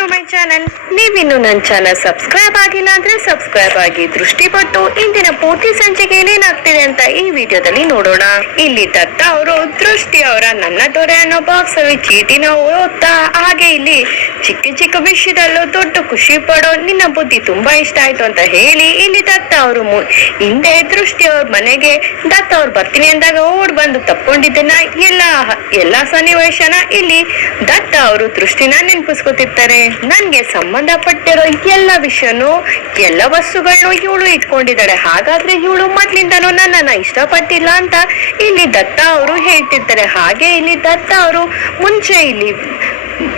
To my channel ನೀವಿನ್ನು ನನ್ನ channel subscribe ಆಗಿಲ್ಲ ಅಂದ್ರೆ ಸಬ್ಸ್ಕ್ರೈಬ್ ಆಗಿ ದೃಷ್ಟಿಪಟ್ಟು ಇಂದಿನ ಪೂರ್ತಿ ಸಂಚಿಕೆ ಏನೇನಾಗ್ತಿದೆ ಅಂತ ಈ ವಿಡಿಯೋದಲ್ಲಿ ನೋಡೋಣ. ಇಲ್ಲಿ ದತ್ತ ಅವರು ದೃಷ್ಟಿ ಅವರ ನನ್ನ ದೊರೆ ಅನ್ನೋ ಬಾಕ್ಸ್ ಅಲ್ಲಿ ಚೀಟಿನ ಓದ್ತಾ. ಹಾಗೆ ಇಲ್ಲಿ ಚಿಕ್ಕ ಚಿಕ್ಕ ವಿಷಯದಲ್ಲೂ ದೊಡ್ಡ ಖುಷಿ ಪಡೋ ನಿನ್ನ ಬುದ್ಧಿ ತುಂಬಾ ಇಷ್ಟ ಆಯ್ತು ಅಂತ ಹೇಳಿ ಇಲ್ಲಿ ದತ್ತ ಅವರು ಹಿಂದೆ ದೃಷ್ಟಿ ಅವ್ರ ಮನೆಗೆ, ದತ್ತ ಅವ್ರು ಬರ್ತೀನಿ ಅಂದಾಗ ಓಡ್ ಬಂದು ತಪ್ಕೊಂಡಿದ್ದನ್ನ ಎಲ್ಲ ಎಲ್ಲ ಸನ್ನಿವೇಶನ ಇಲ್ಲಿ ದತ್ತ ಅವರು ದೃಷ್ಟಿನ ನೆನಪಿಸ್ಕೊತಿರ್ತಾರೆ. ನನ್ಗೆ ಸಂಬಂಧಪಟ್ಟಿರೋ ಎಲ್ಲ ವಿಷಯನೂ, ಎಲ್ಲ ವಸ್ತುಗಳನ್ನು ಇವಳು ಇಟ್ಕೊಂಡಿದ್ದಾಳೆ. ಹಾಗಾದ್ರೆ ಇವಳು ಮೊದ್ಲಿಂದನೂ ನನ್ನನ್ನ ಇಷ್ಟಪಟ್ಟಿಲ್ಲ ಅಂತ ಇಲ್ಲಿ ದತ್ತ ಅವರು ಹೇಳ್ತಿರ್ತಾರೆ. ಹಾಗೆ ಇಲ್ಲಿ ದತ್ತ ಅವರು ಮುಂಚೆ ಇಲ್ಲಿ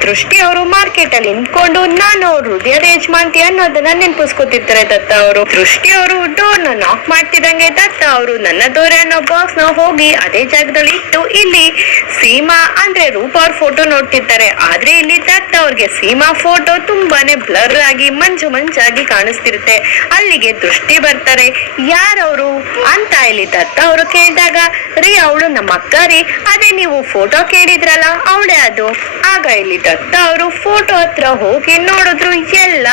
ದೃಷ್ಟಿ ಅವರು ಮಾರ್ಕೆಟ್ ಅಲ್ಲಿ ನಿಂತ್ಕೊಂಡು, ನಾನು ಅವ್ರ ಹೃದಯದ ಯಜಮಾಂತಿ ಅನ್ನೋದನ್ನ ನೆನ್ಪಿಸ್ಕೊತಿರ್ತಾರೆ ದತ್ತ ಅವರು. ದೃಷ್ಟಿ ಅವರು ಡೋರ್ನ ನಾಕ್ ಮಾಡ್ತಿದಂಗೆ ದತ್ತ ಅವರು ನನ್ನ ದೋರೆ ಅನ್ನೋ ಬಾಕ್ಸ್ನ ಹೋಗಿ ಅದೇ ಜಾಗದಲ್ಲಿ ಇಟ್ಟು, ಇಲ್ಲಿ ಸೀಮಾ ಅಂದ್ರೆ ರೂಪ ಅವ್ರ ಫೋಟೋ ನೋಡ್ತಿರ್ತಾರೆ ಆದ್ರೆ ಇಲ್ಲಿ ದತ್ತ ಅವ್ರಿಗೆ ಸೀಮಾ ಫೋಟೋ ತುಂಬಾನೇ ಬ್ಲರ್ ಆಗಿ, ಮಂಜು ಮಂಜಾಗಿ ಕಾಣಿಸ್ತಿರುತ್ತೆ. ಅಲ್ಲಿಗೆ ದೃಷ್ಟಿ ಬರ್ತಾರೆ. ಯಾರವರು ಅಂತ ಇಲ್ಲಿ ದತ್ತ ಅವರು ಕೇಳಿದಾಗ, ರೀ, ಅವಳು ನಮ್ಮ ಅಕ್ಕ ರೀ. ಅದೇ ನೀವು ಫೋಟೋ ಕೇಳಿದ್ರಲ್ಲ, ಅವಳೇ ಅದು. ಆಗ ಇಲ್ಲಿ ದತ್ತ ಅವರು ಫೋಟೋ ಹತ್ರ ಹೋಗಿ ನೋಡಿದ್ರು ಎಲ್ಲ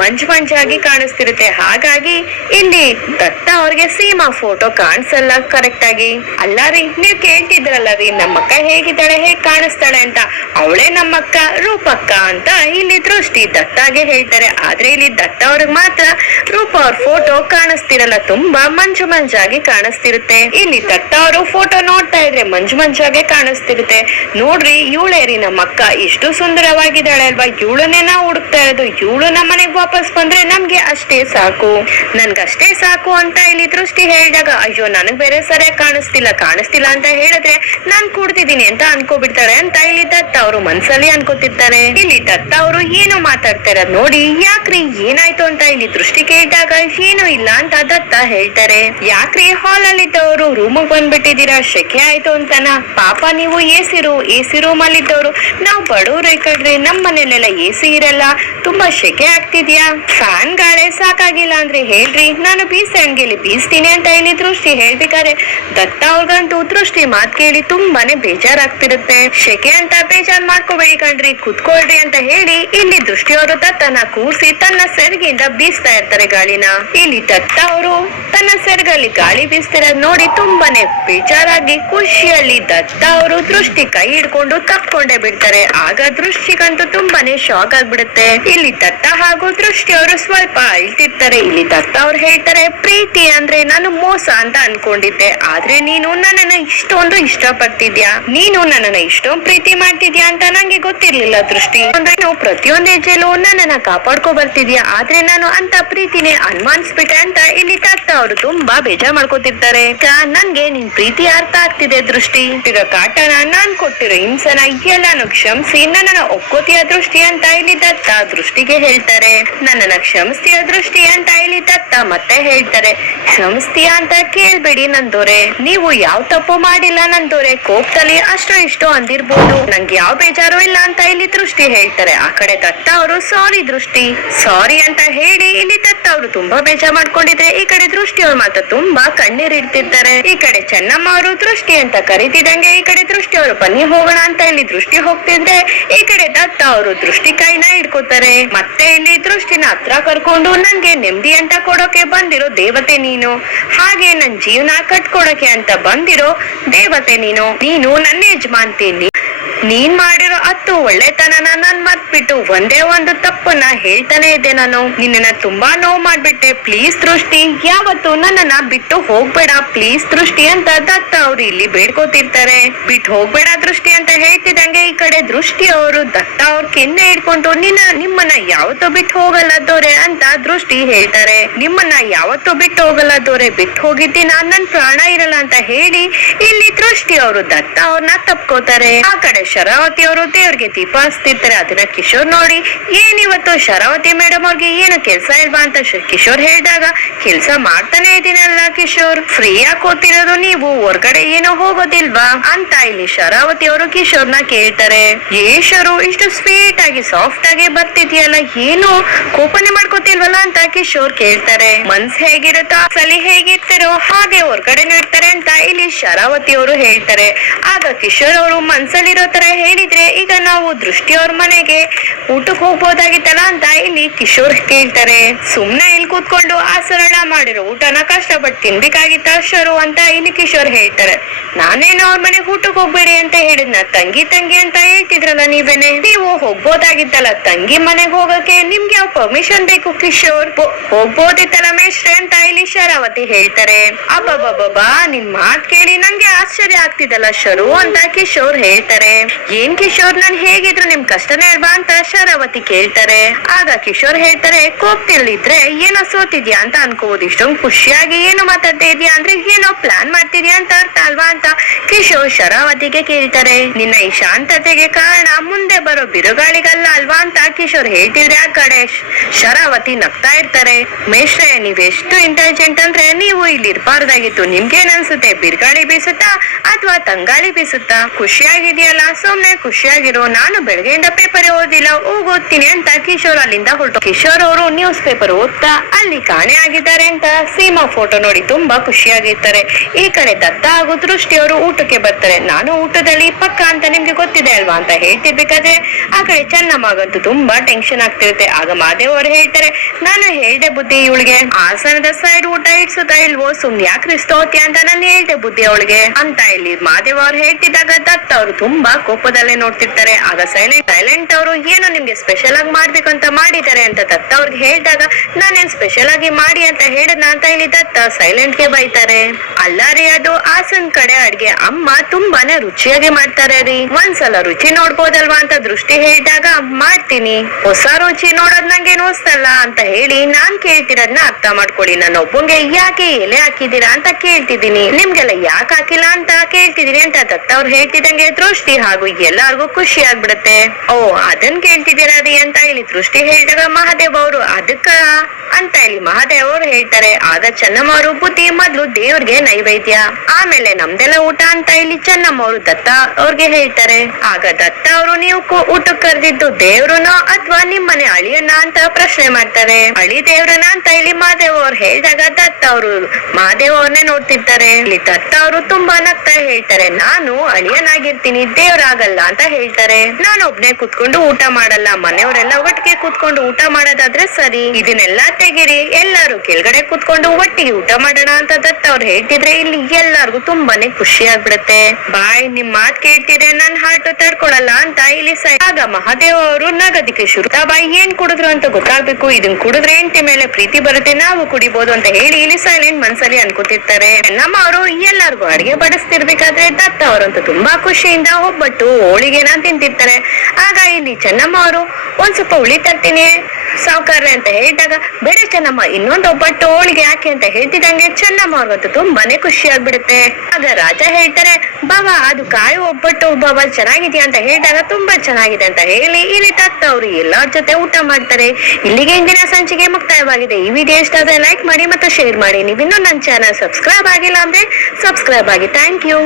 ಮಂಜು ಮಂಜಾಗಿ ಕಾಣಿಸ್ತಿರುತ್ತೆ. ಹಾಗಾಗಿ ಇಲ್ಲಿ ದತ್ತ ಅವ್ರಿಗೆ ಸೀಮಾ ಫೋಟೋ ಕಾಣಿಸಲ್ಲ ಕರೆಕ್ಟ್ ಆಗಿ. ಅಲ್ಲ ರೀ ನೀವ್ ಕೇಳ್ತಿದ್ರಲ್ಲ ರೀ ನಮ್ಮಕ್ಕ ಹೇಗಿದ್ದಾಳೆ, ಹೇಗ್ ಕಾಣಿಸ್ತಾಳೆ ಅಂತ. ಅವಳೇ ನಮ್ಮಕ್ಕ ರೂಪಕ್ಕ ಅಂತ ಇಲ್ಲಿ ದೃಷ್ಟಿ ದತ್ತಾಗೆ ಹೇಳ್ತಾರೆ. ಆದ್ರೆ ಇಲ್ಲಿ ದತ್ತ ಅವ್ರಿಗೆ ಮಾತ್ರ ರೂಪ ಅವ್ರ ಫೋಟೋ ಕಾಣಿಸ್ತಿರಲ್ಲ, ತುಂಬಾ ಮಂಜು ಮಂಜಾಗಿ ಕಾಣಿಸ್ತಿರುತ್ತೆ. ಇಲ್ಲಿ ದತ್ತ ಅವರು ಫೋಟೋ ನೋಡ್ತಾ ಇದ್ರೆ ಮಂಜು ಮಂಜಾಗೆ ಕಾಣಿಸ್ತಿರುತ್ತೆ. ನೋಡ್ರಿ, ಇವಳೇ ರೀ ನಮ್ಮ ಅಕ್ಕ ಎಷ್ಟು ಸುಂದರವಾಗಿದ್ದಾಳೆ ಅಲ್ವಾ? ಇವಳನ್ನೇ ನಾವು ಹುಡುಕ್ತಾ ಇರೋದು. ಇವಳು ನಮ್ಮ ಮನೆಗೆ ವಾಪಸ್ ಬಂದ್ರೆ ನಮ್ಗೆ ಅಷ್ಟೇ ಸಾಕು. ನನ್ಗಷ್ಟೇ ಸಾಕು ಅಂತ ಇಲ್ಲಿ ದೃಷ್ಟಿ ಹೇಳಿದಾಗ, ಅಯ್ಯೋ, ನನಗ್ ಬೇರೆ ಸರಿಯಾಗಿ ಕಾಣಿಸ್ತಿಲ್ಲ. ಕಾಣಿಸ್ತಿಲ್ಲ ಅಂತ ಹೇಳಿದ್ರೆ ನಾನ್ ಕೂಡ್ತಿದ್ದೀನಿ ಅಂತ ಅನ್ಕೋಬಿಡ್ತಾಳೆ ಅಂತ ಇಲ್ಲಿ ದತ್ತ ಅವರು ಮನ್ಸಲ್ಲಿ ಅನ್ಕೋತಿರ್ತಾರೆ. ಇಲ್ಲಿ ದತ್ತ ಅವರು ಏನು ಮಾತಾಡ್ತಾರ ನೋಡಿ, ಯಾಕ್ರಿ ಏನಾಯ್ತು ಅಂತ ಇಲ್ಲಿ ದೃಷ್ಟಿ ಕೇಳಿದಾಗ ಏನು ಇಲ್ಲ ಅಂತ ದತ್ತ ಹೇಳ್ತಾರೆ. ಯಾಕ್ರಿ ಹಾಲ್ ಅಲ್ಲಿದ್ದವರು ರೂಮಿಗೆ ಬಂದ್ಬಿಟ್ಟಿದ್ದೀರಾ? ಶೆಕೆ ಆಯ್ತು ಅಂತನ? ಪಾಪ ನೀವು ಎಸಿ ರೂ ಎಸಿ ರೂಮ್ ಅಲ್ಲಿ ಇದ್ದವರು ನಾವು ಬಡವ್ರು ಕಡ್ರಿ ನಮ್ ಮನೇಲೆಲ್ಲ ಎಸಿ ಇರಲ್ಲ. ತುಂಬಾ ಶೆಕೆ ಆಗ್ತಿದ್ಯಾ? ಫ್ಯಾನ್ ಗಾಳೆ ಸಾಕಾಗಿಲ್ಲ ಅಂದ್ರೆ ಹೇಳ್ರಿ. ನಾನು ಬೀಸಣಿಗೆಲಿ ಬೀಸ್ತೀನಿ ಅಂತ ಹೇಳಿ ದೃಷ್ಟಿ ಹೇಳ್ಬೇಕಾರೆ ದತ್ತ ಅವ್ರಿಗಂತೂ ದೃಷ್ಟಿ ಮಾತ್ ಕೇಳಿ ತುಂಬಾನೇ ಬೇಜಾರಾಗ್ತಿರುತ್ತೆ. ಶೆಕೆ ಅಂತ ಬೇಜಾರ್ ಮಾಡ್ಕೋಬೇಡಿ ಕಣ್ರಿ, ಕುತ್ಕೊಳ್ರಿ ಅಂತ ಹೇಳಿ ಇಲ್ಲಿ ದೃಷ್ಟಿಯವರು ದತ್ತನ ಕೂರಿಸಿ ತನ್ನ ಸೆರಗಿಂದ ಬೀಸ್ತಾ ಇರ್ತಾರೆ ಗಾಳಿನ. ಇಲ್ಲಿ ದತ್ತ ಅವರು ತನ್ನ ಸೆರಗಲ್ಲಿ ಗಾಳಿ ಬೀಸ್ತಿರೋದ್ ನೋಡಿ ತುಂಬಾನೇ ಬೇಜಾರಾಗಿ ಖುಷಿಯಲ್ಲಿ ದತ್ತ ಅವರು ದೃಷ್ಟಿ ಕೈ ಹಿಡ್ಕೊಂಡು ತಕ್ಕೊಂಡೇ ಬಿಡ್ತಾರೆ. ಆಗ ದೃಷ್ಟಿಗಂತೂ ತುಂಬಾನೇ ಶಾಕ್ ಆಗ್ಬಿಡುತ್ತೆ. ಇಲ್ಲಿ ದತ್ತ ಹಾಗೂ ದೃಷ್ಟಿ ಅವರು ಸ್ವಲ್ಪ ಅಳ್ತಿರ್ತಾರೆ. ಇಲ್ಲಿ ದತ್ತ ಅವ್ರು ಹೇಳ್ತಾರೆ, ಪ್ರೀತಿ ಅಂದ್ರೆ ನಾನು ಮೋಸ ಅಂತ ಅನ್ಕೊಂಡಿದ್ದೆ. ಆದ್ರೆ ನೀನು ನನ್ನನ್ನ ಇಷ್ಟೊಂದು ಇಷ್ಟ ಪಡ್ತಿದ್ಯಾ ನೀನು ನನ್ನನ್ನ ಇಷ್ಟೊಂದು ಪ್ರೀತಿ ಮಾಡ್ತಿದ್ಯಾ ಅಂತ ನಂಗೆ ಗೊತ್ತಿರ್ಲಿಲ್ಲ ದೃಷ್ಟಿ. ಅಂದ್ರೆ ನೀವು ಪ್ರತಿಯೊಂದು ಹೆಜ್ಜೆಲೂ ನನ್ನನ್ನ ಕಾಪಾಡ್ಕೊ ಬರ್ತಿದ್ಯಾ? ಆದ್ರೆ ನಾನು ಅಂತ ಪ್ರೀತಿನೇ ಅನುಮಾನಿಸ್ಬಿಟ್ಟೆ ಅಂತ ಇಲ್ಲಿ ದತ್ತ ಅವರು ತುಂಬಾ ಬೇಜಾರ್ ಮಾಡ್ಕೋತಿರ್ತಾರೆ. ನನ್ಗೆ ನಿನ್ ಪ್ರೀತಿ ಅರ್ಥ ಆಗ್ತಿದೆ ದೃಷ್ಟಿ. ಕಾಟನ ನಾನ್ ಕೊಟ್ಟಿರೋ ಹಿಂಸನ ಎಲ್ಲಾನು ಕ್ಷಮಿಸಿ ನನ್ನನ್ನ ಒಕ್ಕೋತಿಯ ದೃಷ್ಟಿ ಅಂತ ಇಲ್ಲಿ ದತ್ತ, ದೃಷ್ಟಿಗೆ ಹೇಳ್ತಾರೆ. ನನ್ನನ್ನ ಕ್ಷಮಿಸ್ತೀಯ ದೃಷ್ಟಿ ಅಂತ ಇಲ್ಲಿ ದತ್ತ, ಮತ್ತೆ ಹೇಳ್ತಾರೆ. ಕ್ಷಮಿಸ್ತೀಯ ಅಂತ ಕೇಳ್ಬೇಡಿ ನನ್ ದೊರೆ ನೀವು ಯಾವ ತಪ್ಪು ಮಾಡಿಲ್ಲ ನನ್ ದೊರೆ ಕೋಪದಲ್ಲಿ ಅಷ್ಟೋ ಇಷ್ಟೋ ಅಂದಿರ್ಬೋದು. ನಂಗೆ ಯಾವ ಬೇಜಾರು ಇಲ್ಲ ಅಂತ ಇಲ್ಲಿ ದೃಷ್ಟಿ ಹೇಳ್ತಾರೆ. ಆ ಕಡೆ ದತ್ತ ಅವರು, ಸಾರಿ ದೃಷ್ಟಿ. ಸಾರಿ ಅಂತ ಹೇಳಿ ಇಲ್ಲಿ ದತ್ತ ಅವರು ತುಂಬಾ ಬೇಜಾರ್ ಮಾಡ್ಕೊಂಡಿದ್ರೆ, ಈ ಕಡೆ ದೃಷ್ಟಿ ಅವ್ರು ಮಾತ್ರ ತುಂಬಾ ಕಣ್ಣೀರ್ ಇಡ್ತಿರ್ತಾರೆ. ಈ ಕಡೆ ಚೆನ್ನಮ್ಮ ಅವರು ದೃಷ್ಟಿ ಅಂತ ಕರಿತಿದಂಗೆ ಈ ಕಡೆ ದೃಷ್ಟಿ ಅವರು ಬನ್ನಿ ಹೋಗೋಣ ಅಂತ ಇಲ್ಲಿ ದೃಷ್ಟಿ ಹೋಗ್ತಿದ್ರೆ ಈ ಕಡೆ ದತ್ತ ಅವರು ದೃಷ್ಟಿ ಕೈನ ಇಟ್ಕೋತಾರೆ ಮತ್ತೆ ಇಲ್ಲಿ ದೃಷ್ಟಿನ ಹತ್ರ ಕರ್ಕೊಂಡು ನನ್ಗೆ ನೆಮ್ಮದಿ ಅಂತ ಕೊಡೋಕೆ ಬಂದಿರೋ ದೇವತೆ ನೀನು. ಹಾಗೆ ನನ್ ಜೀವನ ಕಟ್ಕೊಡಕ್ಕೆ ಅಂತ ಬಂದಿರೋ ದೇವತೆ ನೀನು. ನೀನು ನನ್ನ ಯಜಮಾನ್ತಿ ನೀನ್ ಮಾಡಿರೋ ಹತ್ತು ಒಳ್ಳೆತನನ ನಾನ್ ಮರ್ತ್ಬಿಟ್ಟು ಒಂದೇ ಒಂದು ತಪ್ಪನ್ನ ಹೇಳ್ತಾನೆ ಇದ್ದೆ ನಾನು. ನಿನ್ನ ತುಂಬಾ ನೋವು ಮಾಡ್ಬಿಟ್ಟೆ. ಪ್ಲೀಸ್ ದೃಷ್ಟಿ ಯಾವತ್ತು ನನ್ನನ್ನ ಬಿಟ್ಟು ಹೋಗ್ಬೇಡ. ಪ್ಲೀಸ್ ದೃಷ್ಟಿ ಅಂತ ದತ್ತ ಅವ್ರು ಇಲ್ಲಿ ಬೇಡ್ಕೋತಿರ್ತಾರೆ. ಬಿಟ್ಟು ಹೋಗ್ಬೇಡ ದೃಷ್ಟಿ ಅಂತ ಹೇಳ್ತಿದಂಗೆ ಈ ಕಡೆ ದೃಷ್ಟಿ ಅವರು, ದತ್ತ ಅವ್ರ ಕೆನ್ನೆ ಹಿಡ್ಕೊಂಡು ನಿನ್ನ ನಿಮ್ಮನ್ನ ಯಾವತ್ತೂ ಬಿಟ್ಟು ಹೋಗಲ್ಲ ದೊರೆ ಅಂತ ದೃಷ್ಟಿ ಹೇಳ್ತಾರೆ. ನಿಮ್ಮನ್ನ ಯಾವತ್ತೂ ಬಿಟ್ಟು ಹೋಗಲ್ಲ ದೊರೆ, ಬಿಟ್ಟು ಹೋಗಿದ್ದೀನಿ, ನನ್ ಪ್ರಾಣ ಇರಲ್ಲ ಅಂತ ಹೇಳಿ ಇಲ್ಲಿ ದೃಷ್ಟಿ ಅವರು ದತ್ತ ಅವ್ರನ್ನ ತಪ್ಕೋತಾರೆ. ಆ ಕಡೆ ಶರಾವತಿ ಅವರು ದೇವ್ರಿಗೆ ದೀಪ ಹಚ್ತಿರ್ತಾರೆ, ಅದನ್ನ ಕಿಶೋರ್ ನೋಡಿ ಏನಿವತ್ತು ಶರಾವತಿ ಮೇಡಮ್ ಅವ್ರಿಗೆ ಏನು ಕೆಲ್ಸ ಇಲ್ವಾ ಅಂತ ಕಿಶೋರ್ ಹೇಳಿದಾಗ, ಕೆಲ್ಸ ಮಾಡ್ತಾನೆ ಇದೀನಲ್ಲ ಕಿಶೋರ್ ಫ್ರೀ ಆಗಿ ಕೂತಿರೋದು ನೀವು? ಹೊರ್ಗಡೆ ಏನೋ ಹೋಗೋದಿಲ್ವಾ? ಅಂತ ಇಲ್ಲಿ ಶರಾವತಿ ಅವರು ಕಿಶೋರ್ನ ಕೇಳ್ತಾರೆ. ಏಷರು ಇಷ್ಟು ಸ್ವೀಟ್ ಆಗಿ ಸಾಫ್ಟ್ ಆಗಿ ಬರ್ತಿದ್ಯಲ್ಲ, ಏನು ಕೋಪನೆ ಮಾಡ್ಕೋತಿಲ್ವಲ್ಲ ಅಂತ ಕಿಶೋರ್ ಕೇಳ್ತಾರೆ. ಮನ್ಸ್ ಹೇಗಿರುತ್ತೋ ಸಲಿ ಹೇಗಿರ್ತಾರೋ ಹಾಗೆ ಹೊರ್ಗಡೆನೂ ಇರ್ತಾರೆ ಅಂತ ಇಲ್ಲಿ ಶರಾವತಿ ಅವರು ಹೇಳ್ತಾರೆ. ಆಗ ಕಿಶೋರ್ ಅವರು ಮನ್ಸಲ್ಲಿರೋ ತರ ಹೇಳಿದ್ರೆ, ಈಗ ನಾವು ದೃಷ್ಟಿಯವ್ರ ಮನೆಗೆ ಊಟಕ್ಕೆ ಹೋಗ್ಬೋದಾಗಿತ್ತಲ್ಲ ಅಂತ ಇಲ್ಲಿ ಕಿಶೋರ್ ಕೇಳ್ತಾರೆ. ಸುಮ್ನೆ ಇಲ್ಲಿ ಕೂತ್ಕೊಂಡು ಆ ಸರಳ ಮಾಡಿರೋ ಊಟನ ಕಷ್ಟಪಟ್ಟು ತಿನ್ಬೇಕಾಗಿತ್ತ ಶರು ಅಂತ ಇಲ್ಲಿ ಕಿಶೋರ್ ಹೇಳ್ತಾರೆ. ನಾನೇನೋ ಅವ್ರ ಮನೆಗೆ ಊಟಕ್ಕೆ ಹೋಗ್ಬೇಡಿ ಅಂತ ಹೇಳಿದ್ನ? ತಂಗಿ ತಂಗಿ ಅಂತ ಹೇಳ್ತಿದ್ರಲ್ಲ ನೀವೇನೆ? ನೀವು ಹೋಗ್ಬೋದಾಗಿತ್ತಲ್ಲ, ತಂಗಿ ಮನೆಗೆ ಹೋಗಕ್ಕೆ ನಿಮ್ಗೆ ಯಾವ ಪರ್ಮಿಷನ್ ಬೇಕು ಕಿಶೋರ್? ಹೋಗ್ಬೋದಿತ್ತಲ್ಲ ಮೇಷ್ರೆ ಅಂತ ಇಲ್ಲಿ ಶರಾವತಿ ಹೇಳ್ತಾರೆ. ಅಬ್ಬಬ್ಬಬ್ಬಾ ನಿನ್ ಮಾತ್ ಕೇಳಿ ನಂಗೆ ಆಶ್ಚರ್ಯ ಆಗ್ತಿದಲ್ಲ ಶರು ಅಂತ ಕಿಶೋರ್ ಹೇಳ್ತಾರೆ. ಏನ್ ಕಿಶೋರ್, ನಾನ್ ಹೇಗಿದ್ರು ನಿಮ್ ಕಷ್ಟನೇ ಅಲ್ವಾ ಅಂತ ಶರಾವತಿ ಕೇಳ್ತಾರೆ. ಆಗ ಕಿಶೋರ್ ಹೇಳ್ತಾರೆ ಕೋಪ್ತಿರ್ಲಿದ್ರೆ ಏನೋ ಸೋತಿದ್ಯಾ ಅಂತ ಅನ್ಕೋಬಹುದು ಇಷ್ಟೊಂದು ಖುಷಿಯಾಗಿ ಏನು ಮಾತಾಡ್ತಾ ಇದ್ಯಾ ಅಂದ್ರೆ ಏನೋ ಪ್ಲಾನ್ ಮಾಡ್ತಿದ್ಯಾ ಅಂತ ಅರ್ಥ ಅಲ್ವಾ ಅಂತ ಕಿಶೋರ್ ಶರಾವತಿಗೆ ಕೇಳ್ತಾರೆ. ನಿನ್ನ ಈ ಶಾಂತತೆಗೆ ಕಾರಣ ಮುಂದೆ ಬರೋ ಬಿರುಗಾಳಿಗಲ್ಲ ಅಲ್ವಾ ಅಂತ ಕಿಶೋರ್ ಹೇಳ್ತಿದ್ರೆ ಆ ಕಡೆ ಶರಾವತಿ ನಗ್ತಾ ಇರ್ತಾರೆ. ಮೇಷ್ಟ್ರೆ ನೀವೆಷ್ಟು ಇಂಟೆಲಿಜೆಂಟ್ ಅಂದ್ರೆ ನೀವು ಇಲ್ಲಿ ಇರ್ಬಾರ್ದಾಗಿತ್ತು. ನಿಮ್ಗೇನ್ ಅನ್ಸುತ್ತೆ? ಬಿರುಗಾಳಿ ಬೀಸುತ್ತಾ ಅಥವಾ ತಂಗಾಳಿ ಬೀಸುತ್ತಾ? ಖುಷಿಯಾಗಿದೆಯಲ್ಲ? ಸುಮ್ನೆ ಖುಷಿಯಾಗಿರೋ ನಾನು ಬೆಳಗ್ಗೆಯಿಂದ ಪೇಪರ್ ಓದಿಲ್ಲ ಹೋಗಿ ಓದ್ತೀನಿ ಅಂತ ಕಿಶೋರ್ ಅಲ್ಲಿಂದ ಹೊರಟು. ಕಿಶೋರ್ ಅವರು ನ್ಯೂಸ್ ಪೇಪರ್ ಓದ್ತಾ ಅಲ್ಲಿ ಕಾಣೆ ಆಗಿದ್ದಾರೆ ಅಂತ. ಸೀಮಾ ಫೋಟೋ ನೋಡಿ ತುಂಬಾ ಖುಷಿಯಾಗಿರ್ತಾರೆ. ಈ ಕಡೆ ದತ್ತ ಹಾಗೂ ದೃಷ್ಟಿ ಅವರು ಊಟಕ್ಕೆ ಬರ್ತಾರೆ. ನಾನು ಊಟದಲ್ಲಿ ಪಕ್ಕ ಅಂತ ನಿಮ್ಗೆ ಗೊತ್ತಿದೆ ಅಲ್ವಾ ಅಂತ ಹೇಳ್ತಿರ್ಬೇಕಾದ್ರೆ, ಆ ಕಡೆ ಚೆನ್ನಮ್ಮಗಂತೂ ತುಂಬಾ ಟೆನ್ಷನ್ ಆಗ್ತಿರುತ್ತೆ. ಆಗ ಮಾದೇವ್ ಅವರು ಹೇಳ್ತಾರೆ, ನಾನು ಹೇಳ್ದೆ ಬುದ್ಧಿ ಇವಳಿಗೆ. ಆಸನದ ಸೈಡ್ ಊಟ ಇಡ್ಸುತ್ತಾ ಇಲ್ವೋ? ಸುಮ್ನೆ ಯಾಕೆ ಅಂತ ನಾನು ಹೇಳ್ದೆ ಬುದ್ಧಿ ಅವಳಿಗೆ. ಅಂತ ಇಲ್ಲಿ ಮಾದೇವ್ ಅವ್ರು ಹೇಳ್ತಿದ್ದಾಗ ದತ್ತ ಅವರು ತುಂಬಾ ಕೋಪದಲ್ಲೇ ನೋಡ್ತಿರ್ತಾರೆ. ಆಗ ಸೈಲೆಂಟ್ ಸೈಲೆಂಟ್ ಅವರು ಏನೋ ನಿಮ್ಗೆ ಸ್ಪೆಷಲ್ ಆಗಿ ಮಾಡ್ಬೇಕು ಅಂತ ಮಾಡಿದ್ದಾರೆ ಅಂತ ದತ್ತ ಅವ್ರಿಗೆ ಹೇಳಿದಾಗ, ನಾನೇನ್ ಸ್ಪೆಷಲ್ ಆಗಿ ಮಾಡಿ ಅಂತ ಹೇಳದ್ನ ಅಂತ ಹೇಳಿ ದತ್ತ ಸೈಲೆಂಟ್ಗೆ ಬೈತಾರೆ. ಅಲ್ಲ ರೀ ಅದು ಹಾಸನ್ ಕಡೆ ಅಡ್ಗೆ ಅಮ್ಮ ತುಂಬಾನೇ ರುಚಿಯಾಗಿ ಮಾಡ್ತಾರೆ ರೀ. ಒಂದ್ಸಲ ರುಚಿ ನೋಡ್ಬೋದಲ್ವಾ ಅಂತ ದೃಷ್ಟಿ ಹೇಳಿದಾಗ, ಮಾಡ್ತೀನಿ. ಹೊಸ ರುಚಿ ನೋಡೋದ್ ನಂಗೆ ನೋಸ್ತಲ್ಲ ಅಂತ ಹೇಳಿ ನಾನ್ ಕೇಳ್ತಿರೋದ್ನ ಅರ್ಥ ಮಾಡ್ಕೊಳ್ಳಿ. ನನ್ನ ಒಬ್ಬಂಗೆ ಯಾಕೆ ಎಲೆ ಹಾಕಿದೀರಾ ಅಂತ ಕೇಳ್ತಿದೀನಿ ನಿಮ್ಗೆಲ್ಲ ಯಾಕೆ ಹಾಕಿಲ್ಲ ಅಂತ ಕೇಳ್ತಿದೀನಿ ಅಂತ ದತ್ತ ಅವ್ರು ಹೇಳ್ತಿದಂಗೆ ದೃಷ್ಟಿ ಹಾಗೂ ಎಲ್ಲಾರ್ಗು ಖುಷಿ ಆಗ್ಬಿಡುತ್ತೆ. ಓ, ಅದನ್ ಕೇಳ್ತಿದ್ದೀರಾ ರೀ ಅಂತ ಇಲ್ಲಿ ದೃಷ್ಟಿ ಹೇಳಿದಾಗ ಮಹಾದೇವ್ ಅವರು, ಅದಕ್ಕ? ಅಂತ ಇಲ್ಲಿ ಮಹಾದೇವ್ ಅವ್ರು ಹೇಳ್ತಾರೆ, ಆಗ ಚೆನ್ನಮ್ಮ ಅವರು ಬುದ್ಧಿ, ಮೊದ್ಲು ದೇವ್ರಿಗೆ ನೈವೇದ್ಯ ಆಮೇಲೆ ನಮ್ದೆಲ್ಲ ಊಟ ಅಂತ ಇಲ್ಲಿ ಚೆನ್ನಮ್ಮ ಅವರು ದತ್ತ ಅವ್ರಿಗೆ ಹೇಳ್ತಾರೆ. ಆಗ ದತ್ತ ಅವರು ನೀವು ಊಟ ಕರೆದಿದ್ದು ದೇವ್ರನ ಅಥವಾ ನಿಮ್ಮನೆ ಅಳಿಯನ ಅಂತ ಪ್ರಶ್ನೆ ಮಾಡ್ತಾರೆ. ಅಳಿ ದೇವ್ರನ ಅಂತ ಇಲ್ಲಿ ಮಹಾದೇವ್ ಅವ್ರು ಹೇಳಿದಾಗ ದತ್ತ ಅವರು ಮಹಾದೇವ್ ಅವ್ರನ್ನೇ ನೋಡ್ತಿರ್ತಾರೆ. ಇಲ್ಲಿ ದತ್ತ ಅವರು ತುಂಬಾ ನಗ್ತಾ ಹೇಳ್ತಾರೆ, ನಾನು ಅಳಿಯನಾಗಿರ್ತೀನಿ, ದೇವ್ರಾಗಲ್ಲ ಅಂತ ಹೇಳ್ತಾರೆ. ನಾನು ಒಬ್ನೇ ಕುತ್ಕೊಂಡು ಊಟ ಮಾಡಲ್ಲ, ಮನೆಯವರೆಲ್ಲ ಒಟ್ಟಿಗೆ ಕುತ್ಕೊಂಡು ಊಟ ಮಾಡೋದಾದ್ರೆ ಸರಿ. ಇದನ್ನೆಲ್ಲ ತೆಗಿರಿ, ಎಲ್ಲಾರು ಕೆಳಗಡೆ ಕುತ್ಕೊಂಡು ಒಟ್ಟಿಗೆ ಊಟ ಮಾಡೋಣ ಅಂತ ದತ್ತ ಅವ್ರು ಹೇಳ್ತಿದ್ರೆ ಇಲ್ಲಿ ಎಲ್ಲಾರ್ಗು ತುಂಬಾನೇ ಖುಷಿ ಆಗ್ಬಿಡುತ್ತೆ ಬಾಯ್, ನಿಮ್ ಮಾತ್ ಕೇಳ್ತಿದ್ರೆ ನನ್ ಹಾರ್ಟ್ ತಡ್ಕೊಳಲ್ಲ ಅಂತ ಇಲ್ಲಿ ಆಗ ಮಹಾದೇವ್ ಅವರು ನಗದಿಕೆ ಶುರು "ಆ ಬಾಯ್, ಏನ್ ಕುಡಿದ್ರು ಅಂತ ಗೊತ್ತಾಗ್ಬೇಕು. ಇದನ್ ಕುಡಿದ್ರೆ ಹೆಂಡತಿ ಮೇಲೆ ಪ್ರೀತಿ ಬರುತ್ತೆ. ನಾವು ಕುಡಿಬಹುದು ಅಂತ ಹೇಳಿ ಇಲ್ಲಿ ಸೈಲೆಂಟ್ ಮನ್ಸಲ್ಲಿ ಅನ್ಕೋತಿರ್ತಾರೆ. ನಮ್ಮ ಅವರು ಎಲ್ಲಾರ್ಗು ಅಡಿಗೆ ಬಡಿಸ್ತಿರ್ಬೇಕಾದ್ರೆ ದತ್ತ ಅವರಂತೂ ತುಂಬಾ ಖುಷಿಯಿಂದ ಒಬ್ಬಟ್ಟು ಹೋಳಿಗೆನ ತಿಂತಿರ್ತಾರೆ. ಆಗ ಇಲ್ಲಿ ಚೆನ್ನಮ್ಮ ಅವರು, ಒಂದ್ ಸ್ವಲ್ಪ ಹುಳಿ ತರ್ತೀನಿ. ಸಾವುಕಾರ್ರೆ ಅಂತ ಹೇಳಿದಾಗ, ಬೇಡ ಚೆನ್ನಮ್ಮ, ಇನ್ನೊಂದು ಒಬ್ಬಟ್ಟು ಹೋಳಿಗೆ ಯಾಕೆ ಅಂತ ಹೇಳ್ತಿದಂಗೆ ಚೆನ್ನಮ್ಮ ಅವ್ರಿಗಂತೂ ತುಂಬಾನೇ ಖುಷಿ ಆಗ್ಬಿಡುತ್ತೆ ಆಗ ರಾಜ ಹೇಳ್ತಾರೆ ಬಾಬಾ ಅದು ಕಾಯಿ ಒಬ್ಬಟ್ಟು ಬಾಬಾ ಚೆನ್ನಾಗಿದ್ಯಾ ಅಂತ ಹೇಳಿದಾಗ ತುಂಬಾ ಚೆನ್ನಾಗಿದೆ ಅಂತ ಹೇಳಿ, ಇಲ್ಲಿ ತತ್ತ ಅವರು ಎಲ್ಲಾರ ಜೊತೆ ಊಟ ಮಾಡ್ತಾರೆ. ಇಲ್ಲಿಗೆ ಇಂದಿನ ಸಂಚಿಗೆ ಮುಕ್ತಾಯವಾಗಿದೆ. ಈ ವಿಡಿಯೋ ಇಷ್ಟ ಆದ್ರೆ ಲೈಕ್ ಮಾಡಿ ಮತ್ತು ಶೇರ್ ಮಾಡಿ. ನೀವಿನ್ನೂ ನನ್ನ ಚಾನಲ್ ಸಬ್ಸ್ಕ್ರೈಬ್ ಆಗಿಲ್ಲ ಅಂದ್ರೆ ಸಬ್ಸ್ಕ್ರೈಬ್ ಆಗಿ. Thank you.